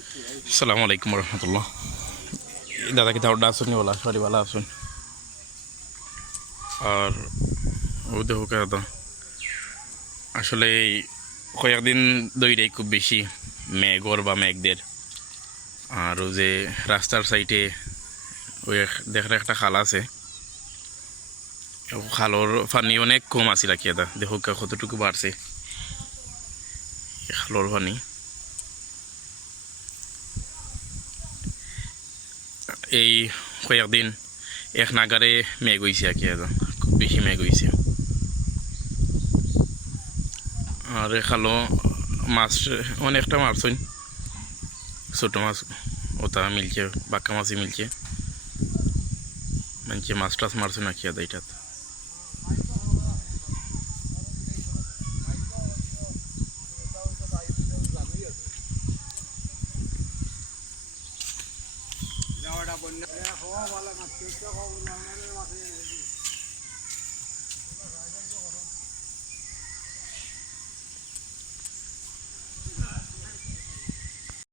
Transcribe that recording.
আসসালামু আলাইকুম রহমতুল্লাহ। দাদা কি তাহলে আসুন বলা সরিওয়ালা আসুন আর ও দেখো দাদা আসলে কয়েকদিন দইটাই খুব বেশি মেঘর বা মেঘদের আর ও যে রাস্তার সাইডে ওই দেখার একটা খাল আছে, খালর পানি অনেক কম আছিল কি দা দেখো কতটুকু বাড়ছে খালর পানি। এই কয়েকদিন এক নাগারে মেঘ হয়েছে আর কি দাদা, খুব বেশি মেঘ হয়েছে। আর খালো মাছ অনেকটা মারছই, ছোটো মাছ ওটা মিলছে, বাক্কা মাছই মিলছে, মানে মাছ টাছ মারছে নাকি আদা এটাত।